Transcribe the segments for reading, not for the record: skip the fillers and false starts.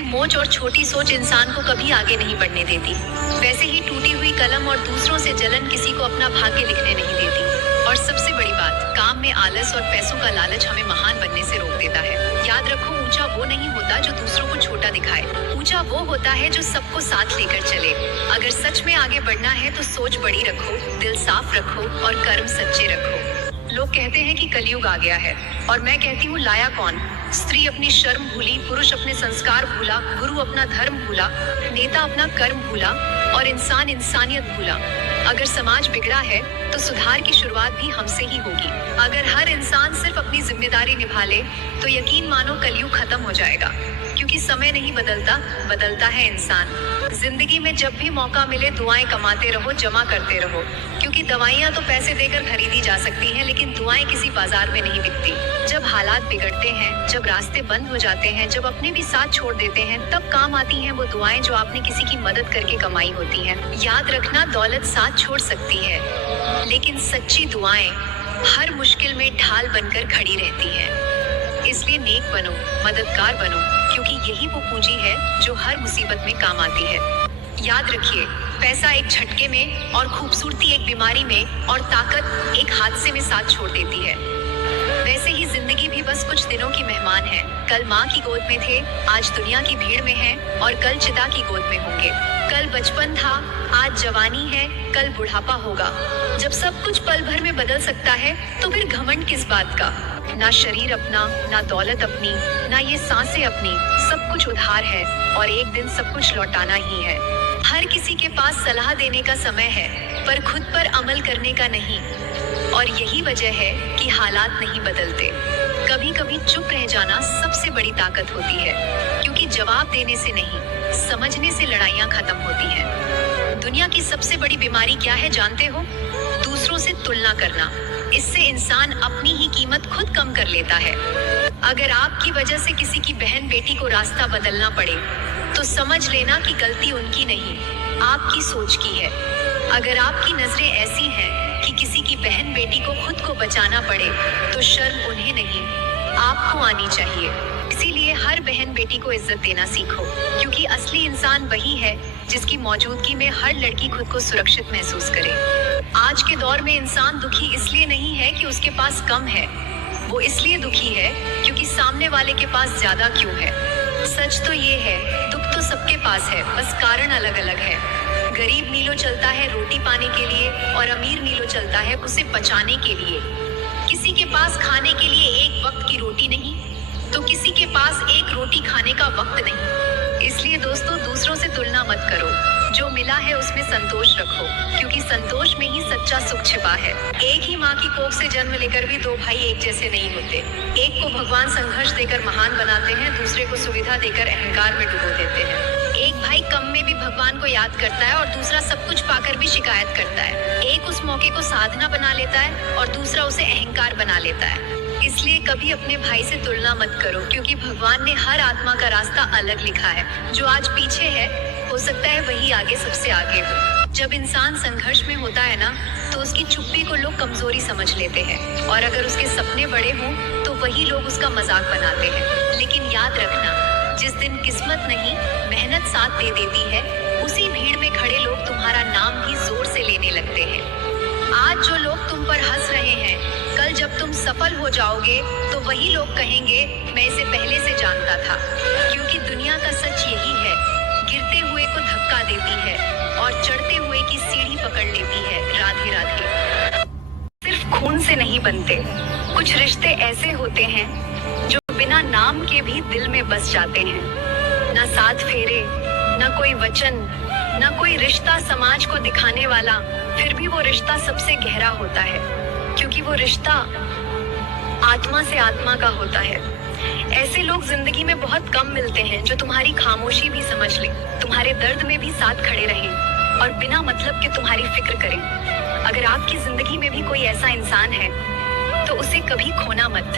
की मोच और छोटी सोच इंसान को कभी आगे नहीं बढ़ने देती। वैसे ही टूटी हुई कलम और दूसरों से जलन किसी को अपना भाग्य लिखने नहीं देती। और सबसे बड़ी बात, काम में आलस और पैसों का लालच हमें महान बनने से रोक देता है। याद रखो, ऊंचा वो नहीं होता जो दूसरों को छोटा दिखाए, ऊंचा वो होता है जो सबको साथ लेकर चले। अगर सच में आगे बढ़ना है तो सोच बड़ी रखो, दिल साफ रखो और कर्म सच्चे रखो। लोग कहते हैं कि कलयुग आ गया है, और मैं कहती हूँ लाया कौन? स्त्री अपनी शर्म भूली, पुरुष अपने संस्कार भूला, गुरु अपना धर्म भूला, नेता अपना कर्म भूला और इंसान इंसानियत भूला। अगर समाज बिगड़ा है तो सुधार की शुरुआत भी हमसे ही होगी। अगर हर इंसान सिर्फ अपनी जिम्मेदारी निभा ले तो यकीन मानो कलयुग खत्म हो जाएगा, क्योंकि समय नहीं बदलता, बदलता है इंसान। जिंदगी में जब भी मौका मिले दुआएं कमाते रहो, जमा करते रहो, क्योंकि दवाइयाँ तो पैसे देकर खरीदी जा सकती हैं, लेकिन दुआएं किसी बाजार में नहीं बिकती। जब हालात बिगड़ते हैं, जब रास्ते बंद हो जाते हैं, जब अपने भी साथ छोड़ देते हैं, तब काम आती हैं वो दुआएं जो आपने किसी की मदद करके कमाई होती हैं। याद रखना, दौलत साथ छोड़ सकती है, लेकिन सच्ची दुआएं हर मुश्किल में ढाल बनकर खड़ी रहती हैं। इसलिए नेक बनो, मददगार बनो, क्योंकि यही वो पूंजी है जो हर मुसीबत में काम आती है। याद रखिए, पैसा एक झटके में और खूबसूरती एक बीमारी में और ताकत एक हादसे में साथ छोड़ देती है। वैसे ही जिंदगी भी बस कुछ दिनों की मेहमान है। कल माँ की गोद में थे, आज दुनिया की भीड़ में हैं और कल चिता की गोद में होंगे। कल बचपन था, आज जवानी है, कल बुढ़ापा होगा। जब सब कुछ पल भर में बदल सकता है तो फिर घमंड किस बात का? ना शरीर अपना, ना दौलत अपनी, ना ये सांसें अपनी, सब कुछ उधार है और एक दिन सब कुछ लौटाना ही है। हर किसी के पास सलाह देने का समय है, पर खुद पर अमल करने का नहीं। और यही वजह है कि हालात नहीं बदलते। कभी कभी चुप रह जाना सबसे बड़ी ताकत होती है, क्योंकि जवाब देने से नहीं, समझने से लड़ाइयाँ खत्म होती हैं। दुनिया की सबसे बड़ी बीमारी क्या है जानते हो? दूसरों से तुलना करना। इससे इंसान अपनी ही कीमत खुद कम कर लेता है। अगर आपकी वजह से किसी की बहन बेटी को रास्ता बदलना पड़े तो समझ लेना कि गलती उनकी नहीं, आपकी सोच की है। अगर आपकी नजरें ऐसी हैं कि किसी की बहन बेटी को खुद को बचाना पड़े तो शर्म उन्हें नहीं, आपको आनी चाहिए। इसीलिए हर बहन बेटी को इज्जत देना सीखो, क्योंकि असली इंसान वही है जिसकी मौजूदगी में हर लड़की खुद को सुरक्षित महसूस करे। आज के दौर में इंसान दुखी इसलिए नहीं है कि उसके पास कम है, वो इसलिए दुखी है क्योंकि सामने वाले के पास ज्यादा क्यों है। सच तो ये है, दुख तो सबके पास है, बस कारण अलग अलग है। गरीब मीलों चलता है रोटी पाने के लिए और अमीर मीलों चलता है उसे बचाने के लिए। किसी के पास खाने के लिए एक वक्त की रोटी नहीं तो किसी के पास एक रोटी खाने का वक्त नहीं। इसलिए दोस्तों, दूसरों से तुलना मत करो, जो मिला है उसमें संतोष रखो, क्योंकि संतोष में ही सच्चा सुख छिपा है। एक ही माँ की कोख से जन्म लेकर भी दो भाई एक जैसे नहीं होते। एक को भगवान संघर्ष देकर महान बनाते हैं, दूसरे को सुविधा देकर अहंकार में डुबो देते हैं। एक भाई कम में भी भगवान को याद करता है और दूसरा सब कुछ पाकर भी शिकायत करता है। एक उस मौके को साधना बना लेता है और दूसरा उसे अहंकार बना लेता है। इसलिए कभी अपने भाई से तुलना मत करो, क्योंकि भगवान ने हर आत्मा का रास्ता अलग लिखा है। जो आज पीछे है, हो सकता है वही आगे सबसे आगे हो। जब इंसान संघर्ष में होता है ना, तो उसकी चुप्पी को लोग कमजोरी समझ लेते हैं, और अगर उसके सपने बड़े हों तो वही लोग उसका मजाक बनाते हैं। लेकिन याद रखना, जिस दिन किस्मत नहीं मेहनत साथ दे देती है, उसी भीड़ में खड़े लोग तुम्हारा नाम भी जोर से लेने लगते हैं। आज जो लोग तुम पर हंस रहे हैं, कल जब तुम सफल हो जाओगे तो वही लोग कहेंगे मैं इसे पहले से जानता था। क्योंकि दुनिया का सच यही है, गिरते हुए को धक्का देती है और चढ़ते हुए की सीढ़ी पकड़ लेती है। राधे राधे। सिर्फ खून से नहीं बनते, कुछ रिश्ते ऐसे होते हैं जो बिना नाम के भी दिल में बस जाते हैं। ना साथ फेरे, ना कोई वचन, ना कोई रिश्ता समाज को दिखाने वाला, फिर भी वो रिश्ता सबसे गहरा होता है, क्योंकि वो रिश्ता आत्मा से आत्मा का होता है। ऐसे लोग जिंदगी में बहुत कम मिलते हैं जो तुम्हारी खामोशी भी समझ ले, तुम्हारे दर्द में भी साथ खड़े रहें और बिना मतलब के तुम्हारी फिक्र करें। अगर आपकी जिंदगी में भी कोई ऐसा इंसान है तो उसे कभी खोना मत,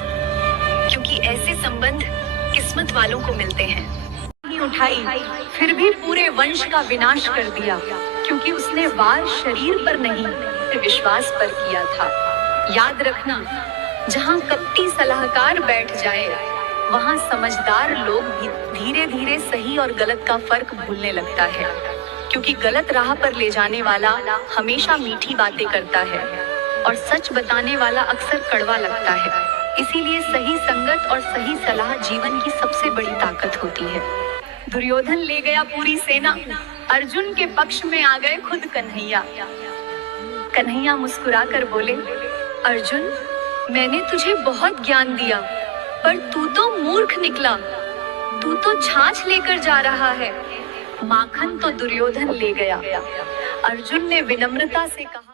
क्योंकि ऐसे संबंध किस्मत वालों को मिलते हैं। उठाई फिर भी पूरे वंश का विनाश कर दिया, क्योंकि उसने वार शरीर पर नहीं विश्वास पर किया था। याद रखना, जहाँ कपटी सलाहकार बैठ जाए वहाँ समझदार लोग भी धीरे धीरे सही और गलत का फर्क भूलने लगता है, क्योंकि गलत राह पर ले जाने वाला हमेशा मीठी बातें करता है और सच बताने वाला अक्सर कड़वा लगता है। इसीलिए सही संगत और सही सलाह जीवन की सबसे बड़ी ताकत होती है। दुर्योधन ले गया पूरी सेना, अर्जुन के पक्ष में आ गए खुद कन्हैया। कन्हैया मुस्कुराकर बोले, अर्जुन, मैंने तुझे बहुत ज्ञान दिया, पर तू तो मूर्ख निकला। तू तो छाछ लेकर जा रहा है। माखन तो दुर्योधन ले गया। अर्जुन ने विनम्रता से कहा,